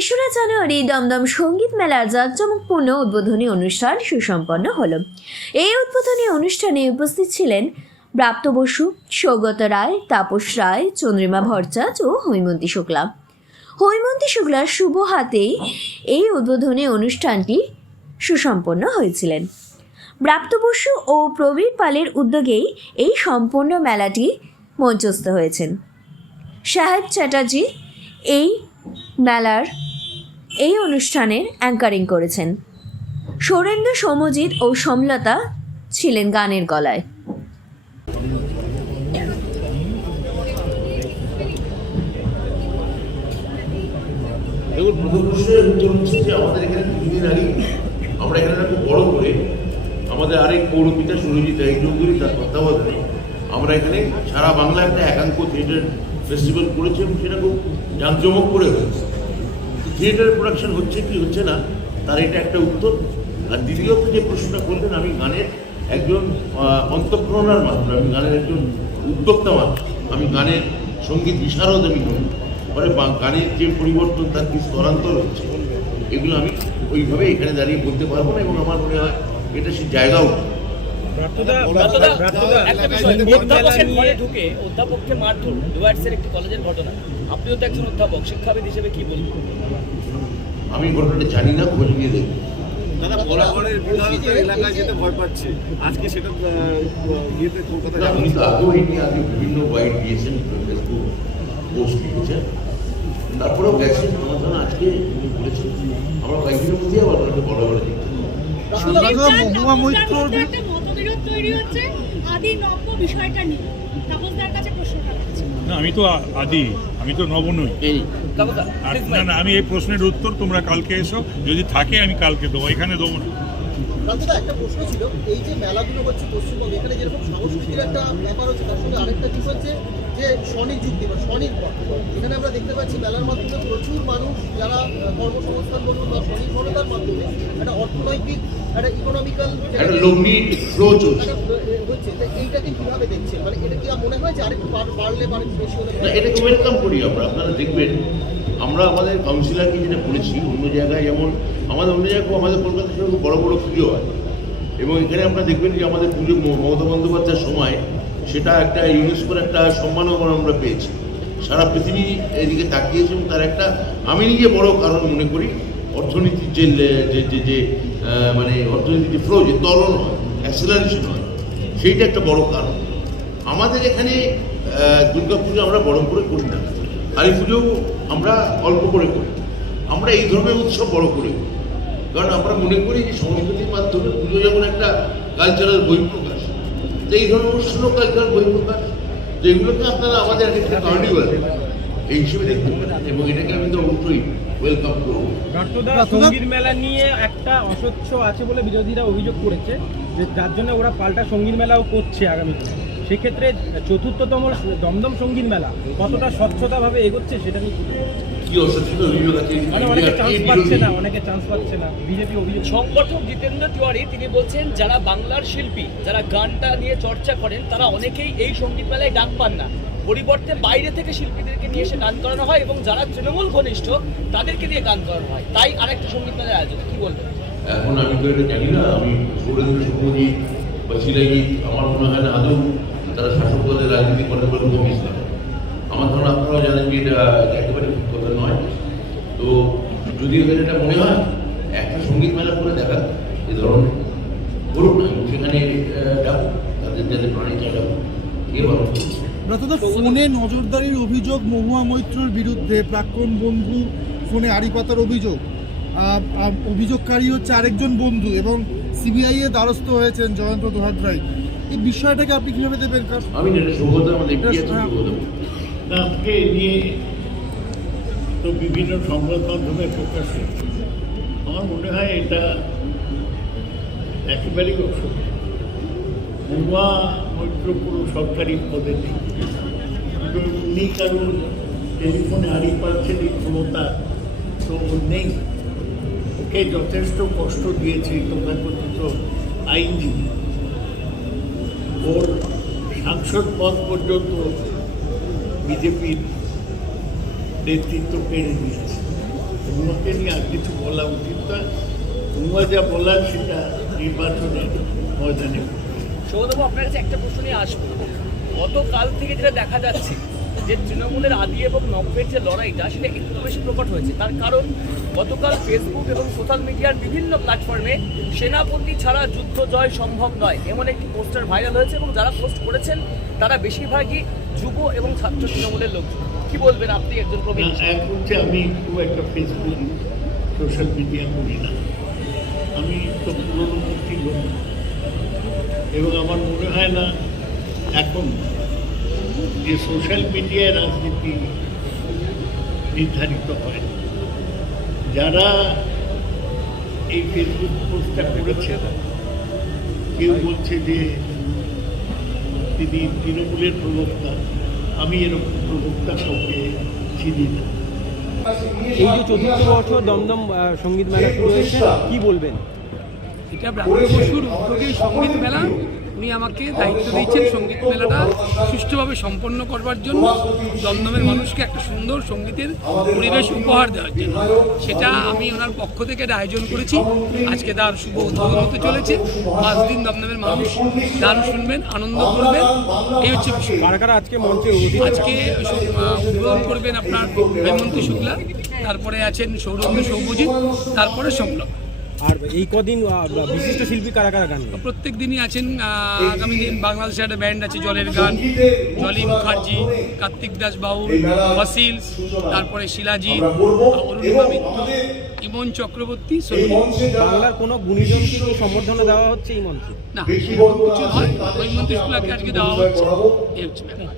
তেসরা জানুয়ারি দমদম সঙ্গীত মেলার জাঁকজমকপূর্ণ উদ্বোধনী অনুষ্ঠান সুসম্পন্ন হলো। এই উদ্বোধনী অনুষ্ঠানে উপস্থিত ছিলেন ব্রাত্য বসু, সৌগত রায়, তাপস রায়, চন্দ্রিমা ভট্টাচার্য ও হৈমন্তী শুক্লা। হৈমন্তী শুক্লার শুভ হাতেই এই উদ্বোধনী অনুষ্ঠানটি সুসম্পন্ন হয়েছিলেন। ব্রাত্য বসু ও প্রবীর পালের উদ্যোগেই এই সম্পূর্ণ মেলাটি মঞ্চস্থ হয়েছেন। সাহেব চ্যাটার্জি এই মেলার এই অনুষ্ঠানের অ্যাঙ্কারিং করেছেন। সুরেন্দ্র, সৌম্যজিৎ ও সমলতা ছিলেন গানের গলায়। দেখুন, প্রথম প্রশ্নের উত্তর হচ্ছে যে আমাদের এখানে কিছুদিন আগে আমরা এখানে খুব বড় করে আমাদের আরেক পৌরপিতা সুরজিৎ চৌধুরী তার তত্ত্বাবধানে আমরা এখানে সারা বাংলা একটা একাঙ্ক থিয়েটার ফেস্টিভ্যাল করেছি এবং সেটা খুব জাঁকজমক করে হয়েছে। থিয়েটার প্রোডাকশন হচ্ছে কি হচ্ছে না তার এটা একটা উত্তর। আর দ্বিতীয়ত যে প্রশ্নটা করলেন, আমি গানের একজন অন্তঃপ্রেরণার মাত্র, আমি গানের একজন উদ্যোক্তা মাত্র, আমি গানের সঙ্গীত বিশারদ আমি নই। ফলে গানের যে পরিবর্তন, তার কি স্তরান্তর হচ্ছে, এগুলো আমি ওইভাবে এখানে দাঁড়িয়ে বলতে পারবো না এবং আমার মনে হয় এটা সে জায়গাও। অধ্যাপককে মারধর ডুয়ার্টসের একটি কলেজের ঘটনা, আপনিও তো একজন অধ্যাপক, শিক্ষাবিদ হিসেবে কি বলবেন? আমি ঘটনাটা জানি না, খোঁজ নিয়ে দেখব। দাদা, বরাবরের বিধায়কের এলাকায় যেতে ভয় পাচ্ছে, আজকে সেটা ইয়েতে কলকাতা উনি তো আগেও এই নিয়ে আগে বিভিন্ন বাইট দিয়েছেন, ফেসবুক পোস্ট লিখেছেন, তারপরেও গেছেন। আমার ধরুন আজকে উনি বলেছেন আমরা কয়েকদিনের মধ্যে আবার ওনাকে বরাবরে দেখতে আমি তো নব নই। না, আমি এই প্রশ্নের উত্তর তোমরা কালকে এসো, যদি থাকে আমি কালকে দেবো, এখানে দেবো না। একটা প্রশ্ন ছিল, এই যে মেলাগুলো হচ্ছে পশ্চিমবঙ্গে, এখানে যেরকম সংস্কৃতির একটা ব্যাপার হচ্ছে, তার সঙ্গে আরেকটা দিক হচ্ছে যে স্বনিযুক্তি বা স্বনির্ভর। এখানে আমরা দেখতে পাচ্ছি মেলার মাধ্যমে প্রচুর মানুষ যারা কর্মসংস্থান বলুন বা স্বনির্ভরতার মাধ্যমে একটা অর্থনৈতিক একটা ইকোনমিক্যাল হচ্ছে। এইটাকে কিভাবে দেখছেন? মানে এটা কি মনে হয় যে আরেকটু বাড়লে বা আরেকটু বেশি হলে? এটাকে ওয়েলকাম করি আমরা। আপনারা দেখবেন আমরা আমাদের কাউন্সিলরকে যেটা বলেছি, অন্য জায়গায় যেমন আমাদের অন্য জায়গায় আমাদের কলকাতার সঙ্গে বড় বড় পুজো হয় এবং এখানে আপনারা দেখবেন যে আমাদের পুজো মমতা বন্দ্যোপাধ্যায়ের সময় সেটা একটা ইউনেস্কোর একটা সম্মানও আমরা পেয়েছি। সারা পৃথিবী এদিকে তাকিয়েছে এবং তার একটা আমি নিজে বড় কারণ মনে করি অর্থনীতির যে মানে অর্থনীতির যে ফ্লো, যে ত্বরণ হয়, অ্যাক্সেলারেশন হয়, সেইটা একটা বড় কারণ। আমাদের এখানে দুর্গা পুজো আমরা বড় করে করি না, কালী পুজোও আমরা অল্প করে করি। আমরা এই ধরনের উৎসব বড় করে করি কারণ আমরা মনে করি যে সংস্কৃতির মাধ্যমে পুজো যেমন একটা কালচারাল বহিঃপ্রকাশ, তো এই ধরনের অনুষ্ঠানও কালচারাল বহিঃপ্রকাশ। তো এগুলোকে আপনারা আমাদের একটা কার্নিভাল এই হিসেবে দেখতে পারেন এবং এটাকে আমি তো অবশ্যই ওয়েলকাম করবো। সঙ্গীত মেলা নিয়ে একটা অস্বচ্ছ আছে বলে বিরোধীরা অভিযোগ করেছে, যে যার জন্য ওরা পাল্টা সঙ্গীত মেলাও করছে আগামীতে। সেক্ষেত্রে চতুর্থতম দমদম সঙ্গীত মেলা কতটা স্বচ্ছতাভাবে এগোচ্ছে সেটা নিয়ে কি অস্বচ্ছতা অভিযোগ আছে? অনেকে চান্স পাচ্ছে না। বিজেপি অভিযোগ, সংগঠক জিতেন্দ্র তিওয়ারি তিনি বলছেন যারা বাংলার শিল্পী, যারা গানটা নিয়ে চর্চা করেন, তারা অনেকেই এই সঙ্গীত মেলায় ডাক পান না। পরিবর্তে বাইরে থেকে শিল্পীদেরকে নিয়ে এসে গান করানো হয় এবং যারা তৃণমূল ঘনিষ্ঠ তাদেরকে দিয়ে গান করানো হয়, তাই আরেকটা সঙ্গীত মেলার আয়োজন। কি বলবেন? এখন আমি তো এটা জানি না। আমি সুরেন্দ্র, সৌম্যজিৎ বা শিলাজিৎ আমার মনে হয় না আদৌ তারা শাসক দলের রাজনীতি করে বলে কমিস না। আমার ধারণা আপনারাও জানেন যে এটা একেবারে ঠিক কথা নয়। তো যদি ওদের এটা মনে হয় একটা সঙ্গীত মেলা করে দেখা এ ধরনের করুক না, সেখানে ডাকো তাদের যাদের প্রাণী চালাবো এ ভালো। ফোনে নজরদারির অভিযোগ মহুয়া মৈত্রর বিরুদ্ধে, প্রাক্তন বন্ধু ফোনে আড়ি পাতার অভিযোগ, অভিযোগকারী হচ্ছে আরেকজন বন্ধু এবং সিবিআই এর দ্বারস্থ হয়েছেন জয়ন্ত দোহাদ্রাই। এই বিষয়টাকে আপনি কিভাবে দেবেন? আমি এটা সৌগত আমাদের নিয়ে তো বিভিন্ন সংবাদ মাধ্যমে প্রকাশ হয়েছে। আমার মনে হয় এটা একেবারেই অসুখ। মহুয়া মৈত্র কোনো সরকারি পদে নেই, উনি কারণ টেলিফোনে হারিয়ে পাচ্ছেন এই ক্ষমতা তো নেই। ওকে যথেষ্ট কষ্ট দিয়েছে তথাকথিত আইনজীবী, ওর সাংসদ পদ পর্যন্ত বিজেপির নেতৃত্ব কেড়ে নিয়েছে। তোমাকে নিয়ে আর কিছু বলা উচিত না। তোমার যা বলার সেটা নির্বাচনের ময়দানে। সৌগতবাবু, আপনার কাছে একটা প্রশ্ন নিয়ে আসবো। গতকাল থেকে যেটা দেখা যাচ্ছে যে তৃণমূলের আদি এবং নব্যের যে লড়াইটা সেটা একটু বেশি প্রকট হয়েছে। তার কারণ গতকাল ফেসবুক এবং সোশ্যাল মিডিয়ার বিভিন্ন প্ল্যাটফর্মে সেনাপতি ছাড়া যুদ্ধ জয় সম্ভব নয় এমন একটি পোস্টার ভাইরাল হয়েছে, এবং যারা পোস্ট করেছেন তারা বেশিরভাগই যুব এবং ছাত্র তৃণমূলের লোক। কি বলবেন আপনি একজন প্রবীণ? এক হচ্ছে আমি খুব একটা ফেসবুক সোশ্যাল মিডিয়া করি না, আমি তো পুরনো মূর্তি করি, এবং আমার মনে হয় না এখন যে সোশ্যাল মিডিয়ায় রাজনীতি নির্ধারিত হয়। যারা এই ফেসবুক পোস্টটা করেছে, কেউ বলছে যে তিনি তৃণমূলের প্রবক্তা, আমি এরকম প্রবক্তা কাউকে চিনি না। এই যে চতুর্থ বছর দমদম সঙ্গীত মেলা শুরু হয়েছে, কি বলবেন? এটা ব্রাত্য বসুর উদ্যোগেই সঙ্গীত মেলা। উনি আমাকে দায়িত্ব দিয়েছেন সঙ্গীত মেলাটা সুষ্ঠুভাবে সম্পন্ন করবার জন্য, দমদমের মানুষকে একটা সুন্দর সঙ্গীতের পরিবেশ উপহার দেওয়ার জন্য। সেটা আমি ওনার পক্ষ থেকে একটা আয়োজন করেছি। আজকে তার শুভ উদ্বোধন হতে চলেছে। 5 দিন দমদমের মানুষ গান শুনবেন, আনন্দ করবেন, এই হচ্ছে বিষয়। কারা কারা আজকে মঞ্চে আজকে উদ্বোধন করবেন আপনার হেমন্ত শুক্লা, তারপরে আছেন সৌরভ সৌভজিৎ, তারপরে সম্ভব। আর এই কদিন বিশিষ্ট শিল্পী কারা কারা গান? প্রত্যেক দিনই আছেন। আগামী দিন বাংলাদেশের একটা ব্যান্ড আছে জলের গান, জলি মুখার্জি, কার্তিক দাস বাউল, ফসিল, তারপরে শিলাজিৎ, অরুণিমা মিত্র, ইমন চক্রবর্তী, সলিল। বাংলার কোনো গুণীজনকে কি সম্বর্ধনা দেওয়া হচ্ছে এই মঞ্চে? না, সেরকম কিছু নয়। হেমন্ত শুক্লাকে আজকে দেওয়া হচ্ছে, এই হচ্ছে ব্যাপার।